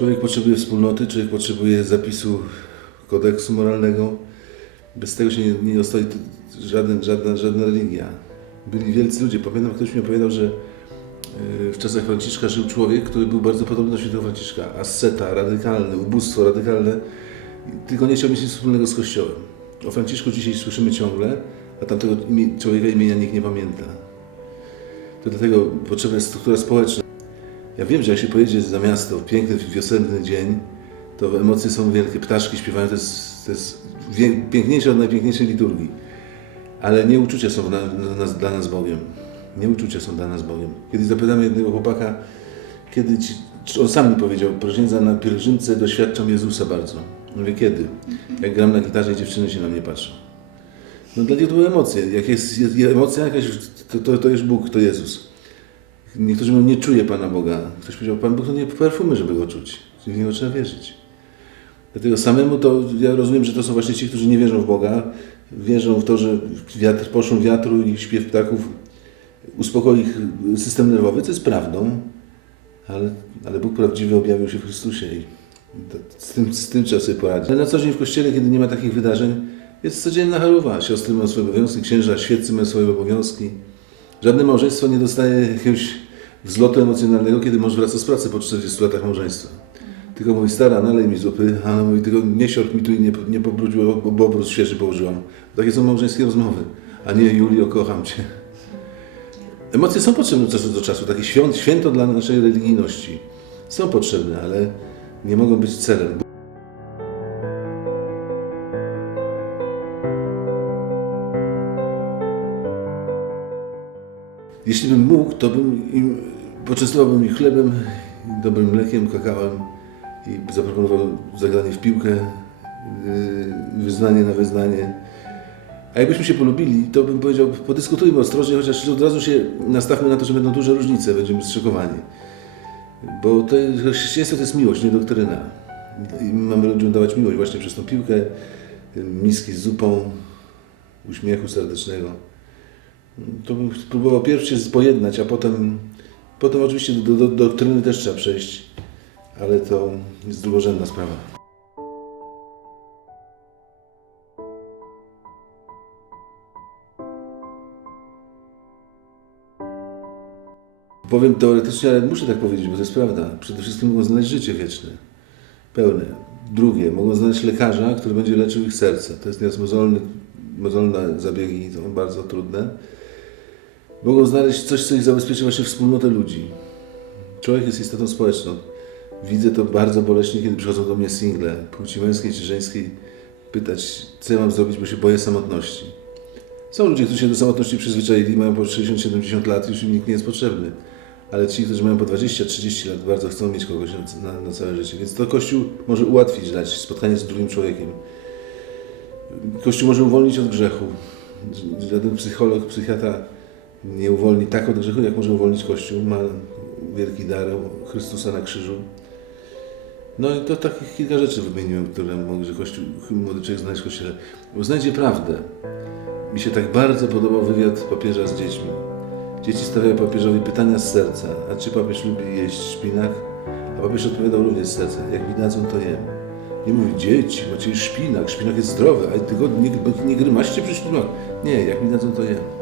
Człowiek potrzebuje wspólnoty, człowiek potrzebuje zapisu kodeksu moralnego. Bez tego się nie, nie żaden, żadna, żadna religia. Byli wielcy ludzie. Pamiętam, ktoś mi opowiadał, że yy, w czasach Franciszka żył człowiek, który był bardzo podobny do świętego Franciszka. Asceta, radykalny, ubóstwo radykalne, tylko nie chciał mieć nic wspólnego z Kościołem. O Franciszku dzisiaj słyszymy ciągle, a tamtego człowieka imienia nikt nie pamięta. To dlatego potrzebna jest struktura społeczna. Ja wiem, że jak się pojedzie za miasto w piękny wiosenny dzień, to emocje są wielkie. Ptaszki śpiewają, to jest, to jest piękniejsze od najpiękniejszej liturgii. Ale nie uczucia są dla, nas, dla nas Bogiem. Nie uczucia są dla nas Bogiem. Kiedyś zapytałem jednego chłopaka, kiedy ci, on sam mi powiedział, proszę na pielgrzymce doświadczam Jezusa bardzo. Mówię, kiedy? Jak gram na gitarze i dziewczyny się na mnie patrzą. No dla nich to były emocje. Jak jest, jest emocja jakaś, to, to, to jest Bóg, to Jezus. Niektórzy mówią, nie czuję Pana Boga. Ktoś powiedział, Pan Bóg to nie perfumy, żeby go czuć. W niego trzeba wierzyć. Dlatego samemu to ja rozumiem, że to są właśnie ci, którzy nie wierzą w Boga. Wierzą w to, że wiatr, poszum wiatru i śpiew ptaków uspokoi ich system nerwowy, co jest prawdą. Ale, ale Bóg prawdziwy objawił się w Chrystusie i to, z, tym, z tym trzeba sobie poradzić. Ale na co dzień w kościele, kiedy nie ma takich wydarzeń, jest codzienna charuwa. Siostry mają swoje obowiązki, księża, świeccy mają swoje obowiązki. Żadne małżeństwo nie dostaje jakiegoś wzlotu emocjonalnego, kiedy mąż wraca z pracy po 40 latach małżeństwa. Tylko mówi, stara, nalej mi zupy, a ona mówi, tylko nie siork mi tu i nie, nie pobrudziło, bo obrus świeży położyłam. Takie są małżeńskie rozmowy, a nie Julio, kocham Cię. Emocje są potrzebne od czasu do czasu, takie święto dla naszej religijności. Są potrzebne, ale nie mogą być celem. Jeśli bym mógł, to bym im, poczęstowałbym ich chlebem, dobrym mlekiem, kakałem i zaproponował zagranie w piłkę, yy, wyznanie na wyznanie. A jakbyśmy się polubili, to bym powiedział, podyskutujmy ostrożnie, chociaż od razu się nastawmy na to, że będą duże różnice, będziemy strzekowani. Bo to chrześcijaństwo to jest miłość, nie doktryna. I my mamy ludziom dawać miłość właśnie przez tą piłkę, yy, miski z zupą, uśmiechu serdecznego to bym spróbował pierw się pojednać, a potem, potem oczywiście do, do, do doktryny też trzeba przejść, ale to jest drugorzędna sprawa. Powiem teoretycznie, ale muszę tak powiedzieć, bo to jest prawda. Przede wszystkim mogą znaleźć życie wieczne, pełne. Drugie, mogą znaleźć lekarza, który będzie leczył ich serce. To jest nieraz mozolny, mozolne zabiegi, są bardzo trudne mogą znaleźć coś, co ich zabezpieczy właśnie wspólnotę ludzi. Człowiek jest istotą społeczną. Widzę to bardzo boleśnie, kiedy przychodzą do mnie single, płci męskiej czy żeńskiej, pytać, co ja mam zrobić, bo się boję samotności. Są ludzie, którzy się do samotności przyzwyczaili, mają po 60-70 lat, już im nikt nie jest potrzebny. Ale ci, którzy mają po 20-30 lat, bardzo chcą mieć kogoś na, na, na całe życie. Więc to Kościół może ułatwić dać spotkanie z drugim człowiekiem. Kościół może uwolnić od grzechu. Żaden psycholog, psychiatra nie uwolni tak od grzechu, jak może uwolnić Kościół. Ma wielki dar Chrystusa na krzyżu. No i to takich kilka rzeczy wymieniłem, które może Kościół, młody człowiek znaleźć w Kościele. Bo znajdzie prawdę. Mi się tak bardzo podobał wywiad papieża z dziećmi. Dzieci stawiały papieżowi pytania z serca. A czy papież lubi jeść szpinak? A papież odpowiadał również z serca. Jak mi dadzą, to jem. Nie mówi, dzieci, macie szpinak, szpinak jest zdrowy, a tylko nie, nie grymaście przy szpinak. Nie, jak mi dadzą, to jem.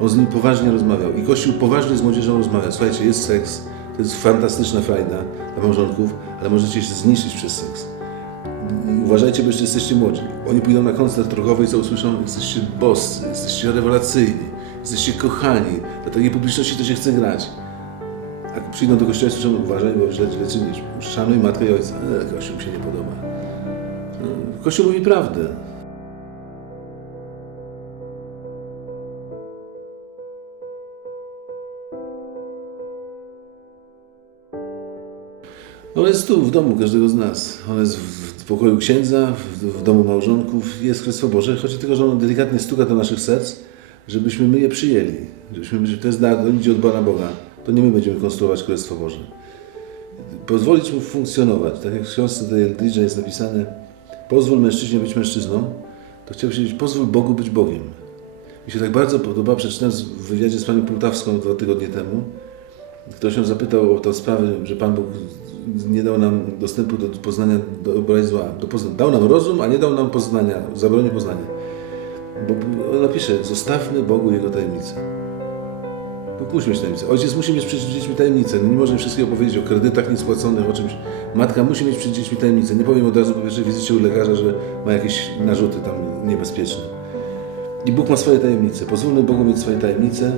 On z nim poważnie rozmawiał i Kościół poważnie z młodzieżą rozmawia. Słuchajcie, jest seks, to jest fantastyczna frajda dla małżonków, ale możecie się zniszczyć przez seks. Uważajcie, bo jeszcze jesteście młodzi. Oni pójdą na koncert rokowy i co usłyszą? Jesteście bossy, jesteście rewelacyjni, jesteście kochani. Dla takiej publiczności to się chce grać. Jak przyjdą do kościoła i słyszą, uważaj, bo źle, źle czynisz. Szanuj matkę i ojca. E, kościół mi się nie podoba. No, Kościół mówi prawdę. Ona jest tu, w domu każdego z nas. Ona jest w, pokoju księdza, w, domu małżonków. Jest Królestwo Boże. Chodzi tylko, że ono delikatnie stuka do naszych serc, żebyśmy my je przyjęli. Żebyśmy, że to jest dar, idzie od Pana Boga. To nie my będziemy konstruować Królestwo Boże. Pozwolić mu funkcjonować. Tak jak w książce Eldridge'a jest napisane, pozwól mężczyźnie być mężczyzną, to chciałbym powiedzieć, pozwól Bogu być Bogiem. Mi się tak bardzo podoba, przeczytałem w wywiadzie z panią Półtawską dwa tygodnie temu, Ktoś ją zapytał o tę sprawę, że Pan Bóg nie dał nam dostępu do poznania dobra i zła. Do dał nam rozum, a nie dał nam poznania, zabronił poznania. Bo on napisze, zostawmy Bogu Jego tajemnicę. Musi mieć tajemnicę. Ojciec musi mieć przed dziećmi tajemnicę. No nie może im wszystkiego powiedzieć o kredytach niespłaconych, o czymś. Matka musi mieć przed dziećmi tajemnicę. Nie powiem od razu po pierwszej wizycie u lekarza, że ma jakieś narzuty tam niebezpieczne. I Bóg ma swoje tajemnice. Pozwólmy Bogu mieć swoje tajemnice,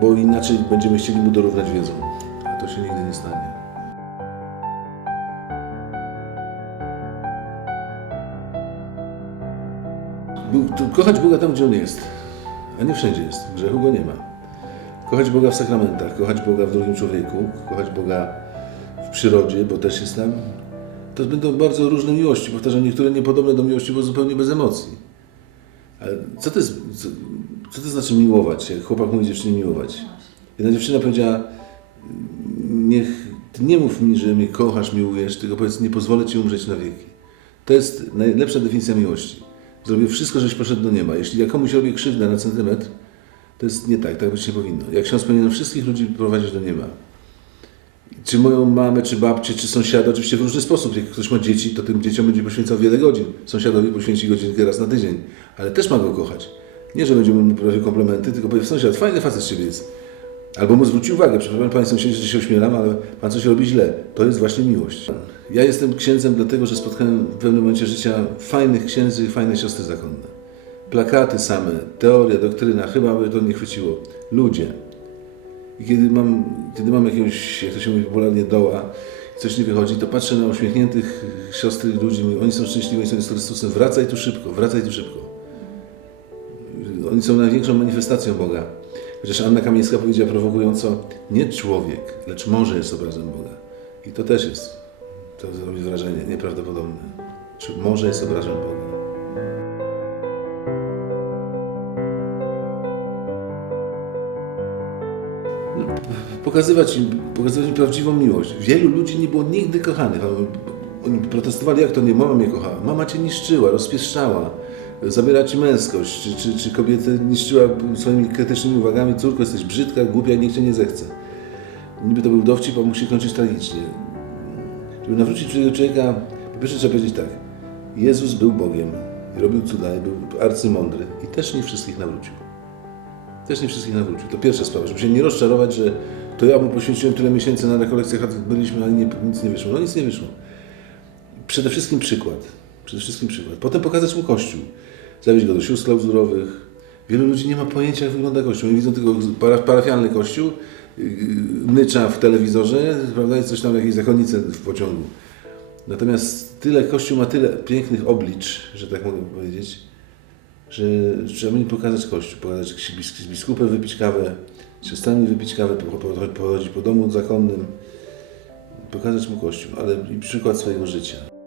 bo inaczej będziemy chcieli Mu dorównać wiedzą. A to się nigdy Bóg- Kochać Boga tam, gdzie On jest, a nie wszędzie jest. Grzechu Go nie ma. Kochać Boga w sakramentach, kochać Boga w drugim człowieku, kochać Boga w przyrodzie, bo też jest tam. To będą bardzo różne miłości. Powtarzam, niektóre niepodobne do miłości, bo zupełnie bez emocji. Ale co to jest, co, co to znaczy miłować? Jak chłopak mówi dziewczynie miłować. Jedna dziewczyna powiedziała, niech ty nie mów mi, że mnie kochasz, miłujesz, tylko powiedz, nie pozwolę ci umrzeć na wieki. To jest najlepsza definicja miłości. Zrobię wszystko, żeś poszedł do nieba. Jeśli ja komuś robię krzywdę na centymetr, to jest nie tak, tak być nie powinno. Jak ksiądz powinien wszystkich ludzi prowadzić do nieba. Czy moją mamę, czy babcię, czy sąsiada, oczywiście w różny sposób. Jak ktoś ma dzieci, to tym dzieciom będzie poświęcał wiele godzin. Sąsiadowi poświęci godzinkę raz na tydzień, ale też ma go kochać. Nie, że będzie mu prawie komplementy, tylko powie, sąsiad, fajny facet z ciebie jest. Albo mu zwróci uwagę, przepraszam Panie sąsiedzie, że się ośmielam, ale Pan coś robi źle. To jest właśnie miłość. Ja jestem księdzem dlatego, że spotkałem w pewnym momencie życia fajnych księży i fajne siostry zakonne. Plakaty same, teoria, doktryna, chyba by to nie chwyciło. Ludzie. I kiedy mam, kiedy mam jakiegoś, jak to się mówi popularnie, doła, coś nie wychodzi, to patrzę na uśmiechniętych siostry ludzi, mówię, oni są szczęśliwi, oni są z Chrystusem, wracaj tu szybko, wracaj tu szybko. Oni są największą manifestacją Boga. Chociaż Anna Kamieńska powiedziała prowokująco, nie człowiek, lecz morze jest obrazem Boga. I to też jest, to robi wrażenie nieprawdopodobne. Czy morze jest obrazem Boga. Pokazywać im, pokazywać im prawdziwą miłość. Wielu ludzi nie było nigdy kochanych. Oni protestowali, jak to nie mama mnie kochała. Mama cię niszczyła, rozpieszczała, zabiera ci męskość, czy, czy, czy niszczyła swoimi krytycznymi uwagami. Córko, jesteś brzydka, głupia, nikt cię nie zechce. Niby to był dowcip, a mógł się kończyć tragicznie. Żeby nawrócić człowieka- po pierwsze trzeba powiedzieć tak. Jezus był Bogiem, robił cuda, był arcymądry i też nie wszystkich nawrócił. Też nie wszystkich nawrócił. To pierwsza sprawa, żeby się nie rozczarować, że to ja mu poświęciłem tyle miesięcy na rekolekcjach, byliśmy, ale nie, nic nie wyszło. No nic nie wyszło. Przede wszystkim przykład. Przede wszystkim przykład. Potem pokazać mu Kościół. Zawieźć go do sióstr klauzurowych. Wielu ludzi nie ma pojęcia, jak wygląda Kościół. Oni widzą tylko para, parafialny Kościół, yy, mnycza w telewizorze, prawda, i coś tam, jakieś zakonnice w pociągu. Natomiast tyle Kościół ma tyle pięknych oblicz, że tak mogę powiedzieć, że trzeba mi pokazać Kościół, pokazać z biskupem wypić kawę, z siostrami wypić kawę, po- po- pochodzić po domu zakonnym, pokazać mu Kościół, ale i przykład swojego życia.